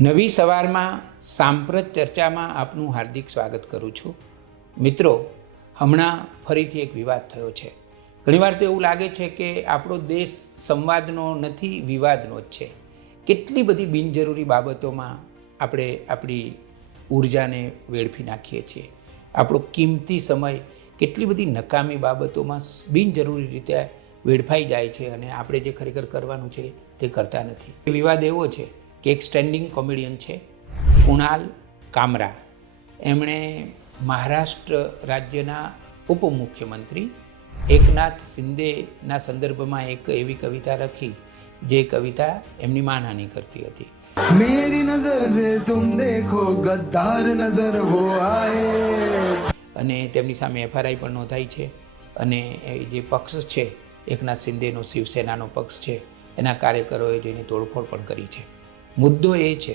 નવી સવારમાં સાંપ્રત ચર્ચામાં આપનું હાર્દિક સ્વાગત કરું છું. મિત્રો, હમણાં ફરીથી એક વિવાદ થયો છે. ઘણીવાર તો એવું લાગે છે કે આપણો દેશ સંવાદનો નથી, વિવાદનો જ છે. કેટલી બધી બિનજરૂરી બાબતોમાં આપણે આપણી ઉર્જાને વેડફી નાખીએ છીએ. આપણો કિંમતી સમય કેટલી બધી નકામી બાબતોમાં બિનજરૂરી રીતે વેડફાઈ જાય છે અને આપણે જે ખરેખર કરવાનું છે તે કરતા નથી. વિવાદ એવો છે કે એક સ્ટેન્ડિંગ કોમેડિયન છે કુણાલ કામરા. એમણે મહારાષ્ટ્ર રાજ્યના ઉપમુખ્યમંત્રી એકનાથ શિંદેના સંદર્ભમાં એક એવી કવિતા લખી જે કવિતા એમની માનહાની કરતી હતી. મેરી નજર સે તુમ દેખો ગદ્દાર નજર વો આયે. અને તેમની સામે એફઆરઆઈ પણ નોંધાઈ છે. અને એ જે પક્ષ છે એકનાથ શિંદેનો શિવસેનાનો પક્ષ છે એના કાર્યકરોએ જેની તોડફોડ પણ કરી છે. મુદ્દો એ છે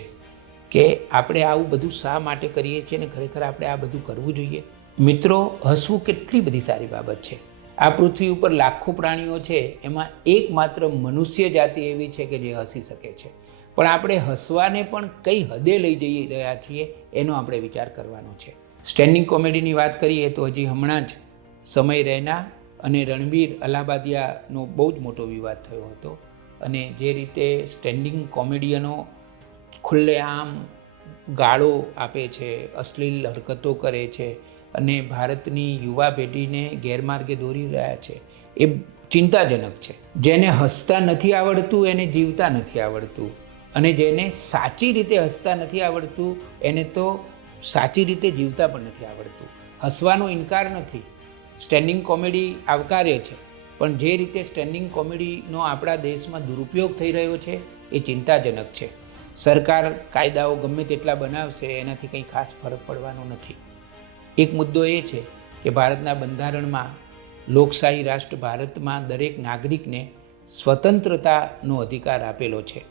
કે આપણે આવું બધું શા માટે કરીએ છીએ અને ખરેખર આપણે આ બધું કરવું જોઈએ? મિત્રો, હસવું કેટલી બધી સારી બાબત છે. આ પૃથ્વી ઉપર લાખો પ્રાણીઓ છે, એમાં એકમાત્ર મનુષ્ય જાતિ એવી છે કે જે હસી શકે છે. પણ આપણે હસવાને પણ કઈ હદે લઈ જઈ રહ્યા છીએ, એનો આપણે વિચાર કરવાનો છે. સ્ટેન્ડિંગ કોમેડીની વાત કરીએ તો હજી હમણાં જ સમય રૈના અને રણવીર અલાબાદિયાનો બહુ જ મોટો વિવાદ થયો હતો. અને જે રીતે સ્ટેન્ડિંગ કોમેડિયનો ખુલ્લેઆમ ગાળો આપે છે, અશ્લીલ હરકતો કરે છે અને ભારતની યુવા પેઢીને ગેરમાર્ગે દોરી રહ્યા છે, એ ચિંતાજનક છે. જેને હસતા નથી આવડતું, એને જીવતા નથી આવડતું. અને જેને સાચી રીતે હસતા નથી આવડતું, એને તો સાચી રીતે જીવતા પણ નથી આવડતું. હસવાનો ઇનકાર નથી. સ્ટેન્ડિંગ કોમેડી આવકાર્ય છે. પણ જે રીતે સ્ટેન્ડિંગ કોમેડીનો આપણા દેશમાં દુરુપયોગ થઈ રહ્યો છે, એ ચિંતાજનક છે. સરકાર કાયદાઓ ગમે તેટલા બનાવશે, એનાથી કંઈ ખાસ ફરક પડવાનો નથી. એક મુદ્દો એ છે કે ભારતના બંધારણમાં લોકશાહી રાષ્ટ્ર ભારતમાં દરેક નાગરિકને સ્વતંત્રતાનો અધિકાર આપેલો છે.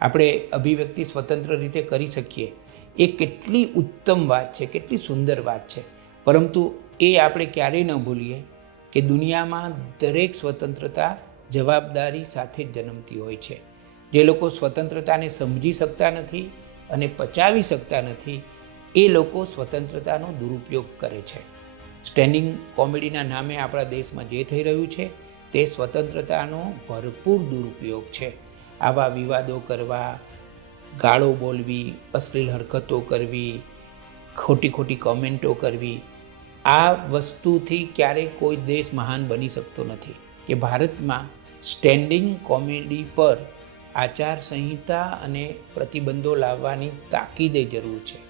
આપણે અભિવ્યક્તિ સ્વતંત્ર રીતે કરી શકીએ. એ કેટલી ઉત્તમ વાત છે, કેટલી સુંદર વાત છે. પરંતુ એ આપણે ક્યારેય ન ભૂલીએ કે દુનિયામાં દરેક સ્વતંત્રતા, જવાબદારી સાથે જન્મતી હોય છે. જે લોકો સ્વતંત્રતાને સમજી શકતા નથી અને પચાવી શકતા નથી, એ લોકો સ્વતંત્રતાનો દુરુપયોગ કરે છે. સ્ટેન્ડિંગ કોમેડીના નામે આપણા દેશમાં જે થઈ રહ્યું છે, તે સ્વતંત્રતાનો ભરપૂર દુરુપયોગ છે. આવા વિવાદો કરવા, ગાળો બોલવી, અશ્લીલ હરકતો કરવી ખોટી ખોટી કોમેન્ટો કરવી આ વસ્તુથી ક્યારેય કોઈ દેશ મહાન બની શકતો નથી કે ભારતમાં સ્ટેન્ડિંગ કોમેડી પર આચાર સંહિતા અને પ્રતિબંધો લાવવાની તાકીદે જરૂર છે.